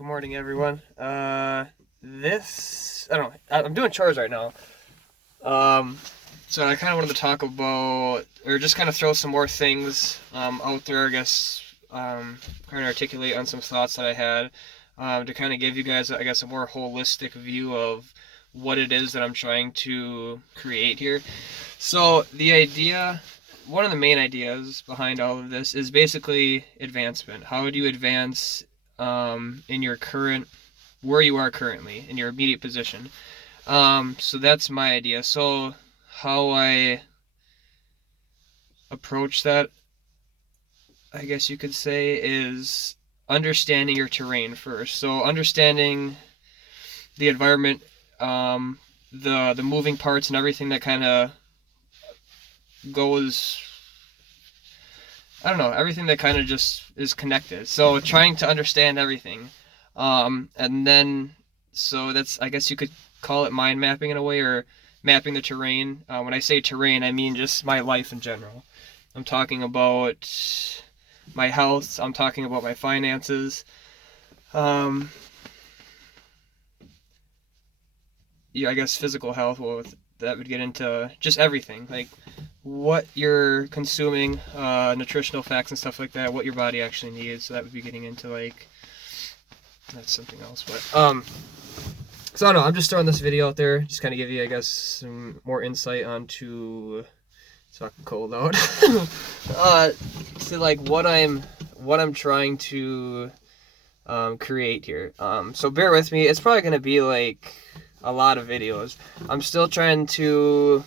Good morning, everyone. I don't know. I'm doing chores right now. Um, so I kind of wanted to talk about, or just kind of throw some more things out there, I guess, kind of articulate on some thoughts that I had, to kind of give you guys, I guess, a more holistic view of what it is that I'm trying to create here. So one of the main ideas behind all of this is basically advancement. How do you advance in your current, where you are currently, in your immediate position? So that's my idea. So how I approach that, I guess you could say, is understanding your terrain first. So understanding the environment, um, the moving parts and everything that kind of goes, I don't know, everything that kind of just is connected. So trying to understand everything. And then, so that's, I guess you could call it mind mapping in a way, or mapping the terrain. When I say terrain, I mean just my life in general. I'm talking about my health, I'm talking about my finances. Um, yeah, I guess physical health, well, that would get into just everything. Like what you're consuming, nutritional facts and stuff like that, what your body actually needs. So that would be getting into like, that's something else. So I don't know, I'm just throwing this video out there, just kind of give you, I guess, some more insight onto, it's fucking cold out, to like what I'm trying to create here. So bear with me, it's probably going to be like a lot of videos. I'm still trying to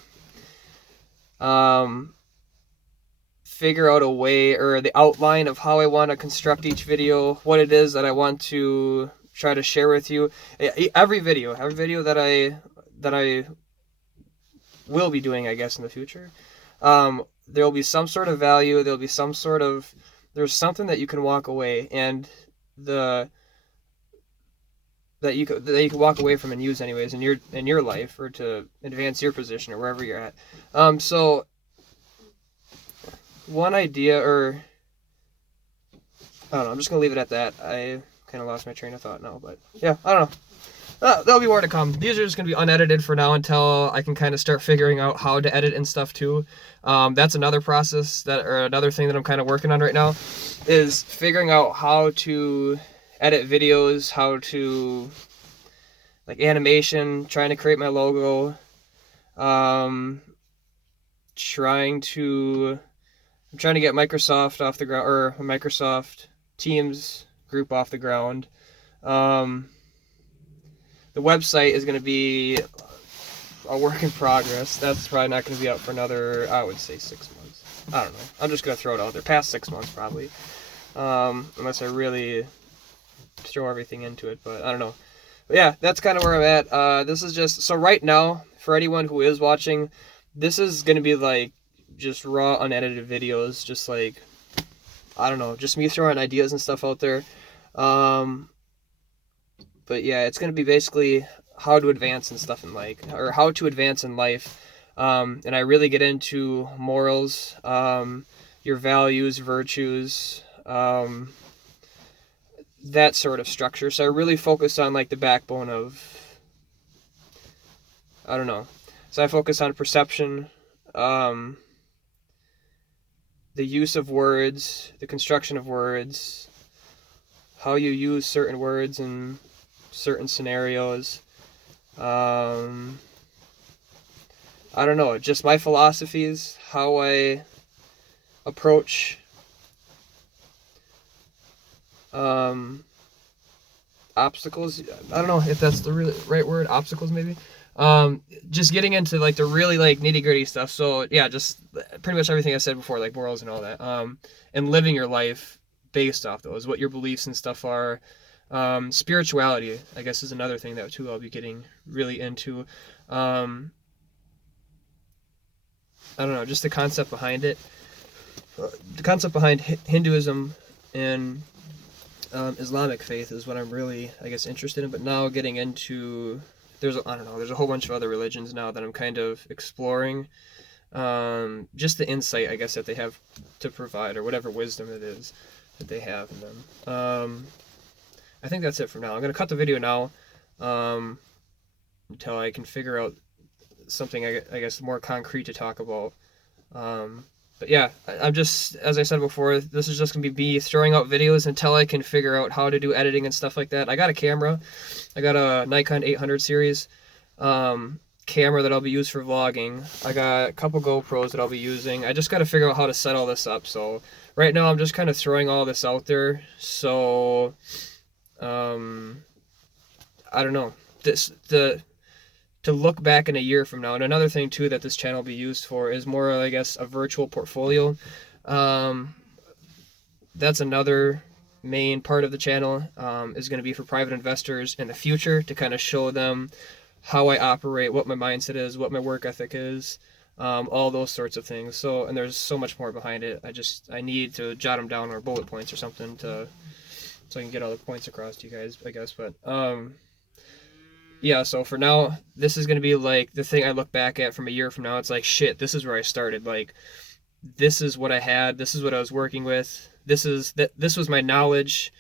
figure out a way, or the outline of how I want to construct each video, what it is that I want to try to share with you. Every video that I will be doing, I guess, in the future, there will be some sort of value. There'll be some sort of, there's something that you can walk away, and the that you can walk away from and use anyways in your life, or to advance your position or wherever you're at. So one idea, or I don't know, I'm just gonna leave it at that. I kind of lost my train of thought now, but yeah, I don't know. There'll be more to come. These are just going to be unedited for now until I can kind of start figuring out how to edit and stuff too. That's another process, or another thing that I'm kind of working on right now, is figuring out how to edit videos, how to, like, animation, trying to create my logo, I'm trying to get Microsoft off the ground, or Microsoft Teams group off the ground. The website is going to be a work in progress. That's probably not going to be up for another, I would say, 6 months. I don't know. I'm just going to throw it out there. Past 6 months, probably. Unless I really throw everything into it, but I don't know. But yeah, that's kind of where I'm at. This is just, so right now, for anyone who is watching, this is going to be like just raw, unedited videos. Just like, I don't know, just me throwing ideas and stuff out there. But yeah, it's going to be basically how to advance and stuff in life, or how to advance in life. And I really get into morals, your values, virtues, that sort of structure. So I really focus on like the backbone of, I don't know. So I focus on perception, the use of words, the construction of words, how you use certain words in certain scenarios. I don't know, just my philosophies, how I approach obstacles. I don't know if that's the really right word, obstacles maybe. Just getting into like the really like nitty gritty stuff. So yeah, just pretty much everything I said before, like morals and all that. And living your life based off those, what your beliefs and stuff are. Spirituality, I guess, is another thing that too I'll be getting really into. I don't know, just the concept behind it. The concept behind Hinduism and Islamic faith is what I'm really, I guess, interested in. But now getting into, there's a whole bunch of other religions now that I'm kind of exploring. Just the insight, I guess, that they have to provide, or whatever wisdom it is that they have in them. I think that's it for now. I'm gonna cut the video now, until I can figure out something I guess more concrete to talk about. But yeah, I'm just, as I said before, this is just gonna be me throwing out videos until I can figure out how to do editing and stuff like that. I got a camera. I got a Nikon 800 series camera that I'll be used for vlogging. I got a couple GoPros that I'll be using. I just got to figure out how to set all this up. So right now I'm just kind of throwing all this out there. So I don't know. To look back in a year from now. And another thing too that this channel will be used for is more, I guess, a virtual portfolio. That's another main part of the channel, is going to be for private investors in the future, to kind of show them how I operate, what my mindset is, what my work ethic is, all those sorts of things. So, and there's so much more behind it. I need to jot them down or bullet points or something so I can get all the points across to you guys, I guess. But yeah, so for now, this is going to be like the thing I look back at from a year from now. It's like, shit, this is where I started. Like, this is what I had. This is what I was working with. This was my knowledge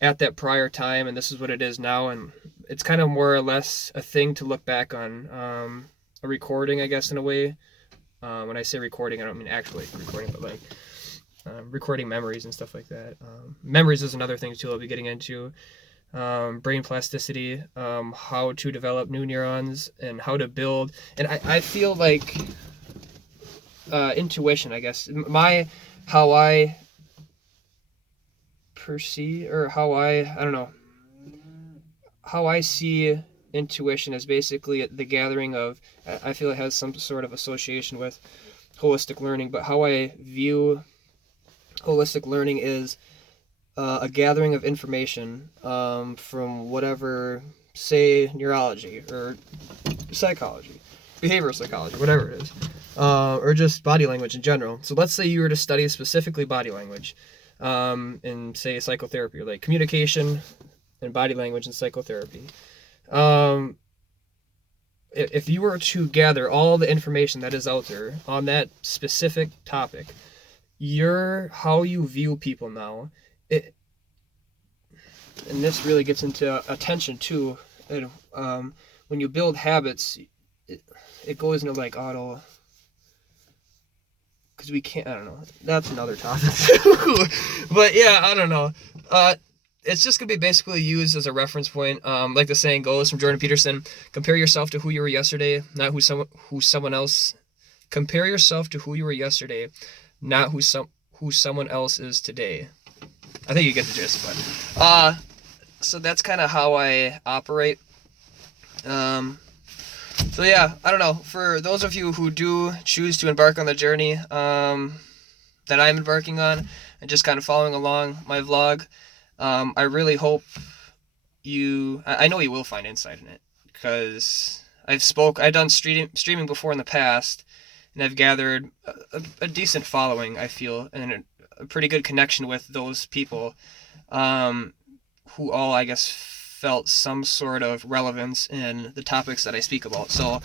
at that prior time, and this is what it is now. And it's kind of more or less a thing to look back on, a recording, I guess, in a way. When I say recording, I don't mean actually recording, but like recording memories and stuff like that. Memories is another thing too I'll be getting into. Brain plasticity, how to develop new neurons, and how to build. And I feel like intuition, I guess, how I perceive, or how I don't know, how I see intuition as basically the gathering of, I feel it has some sort of association with holistic learning, but how I view holistic learning is a gathering of information from whatever, say, neurology or psychology, behavioral psychology, whatever it is, or just body language in general. So let's say you were to study specifically body language in, say, psychotherapy, or like communication and body language and psychotherapy. If you were to gather all the information that is out there on that specific topic, how you view people now, and this really gets into attention too. And when you build habits, it goes into like auto, because we can't, I don't know, that's another topic. But yeah, I don't know. It's just gonna be basically used as a reference point. Like the saying goes from Jordan Peterson: compare yourself to who you were yesterday, not who someone else. Compare yourself to who you were yesterday, not who someone else is today. I think you get the gist, but so that's kind of how I operate. So yeah, I don't know. For those of you who do choose to embark on the journey that I'm embarking on, and just kind of following along my vlog, I really hope I know you will find insight in it, because I've done streaming before in the past, and I've gathered a decent following, I feel, and a pretty good connection with those people, who all, I guess, felt some sort of relevance in the topics that I speak about. So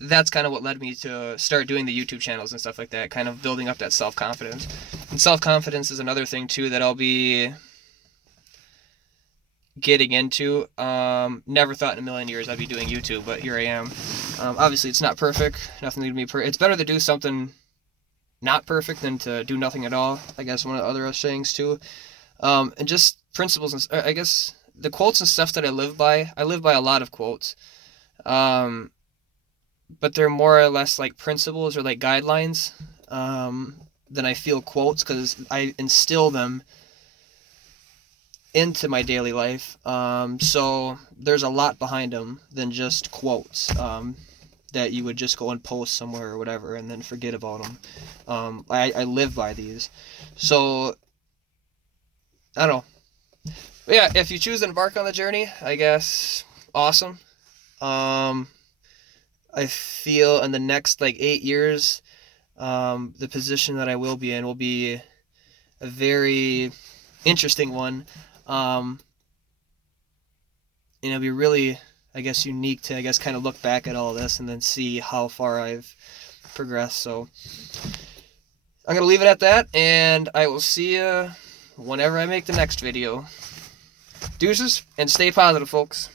that's kind of what led me to start doing the YouTube channels and stuff like that, kind of building up that self-confidence. And self-confidence is another thing too that I'll be getting into. Never thought in a million years I'd be doing YouTube, but here I am. Obviously it's not perfect, nothing to be perfect. It's better to do something not perfect than to do nothing at all, I guess, one of the other sayings too. And just principles, and I guess the quotes and stuff that I live by a lot of quotes, but they're more or less like principles or like guidelines, than I feel quotes, because I instill them into my daily life. So there's a lot behind them than just quotes that you would just go and post somewhere or whatever and then forget about them. I live by these. So I don't know. But yeah, if you choose to embark on the journey, I guess, awesome. I feel in the next like 8 years, the position that I will be in will be a very interesting one. And it'll be really, I guess, unique to, I guess, kind of look back at all this and then see how far I've progressed. So I'm going to leave it at that, and I will see you whenever I make the next video. Deuces, and stay positive, folks.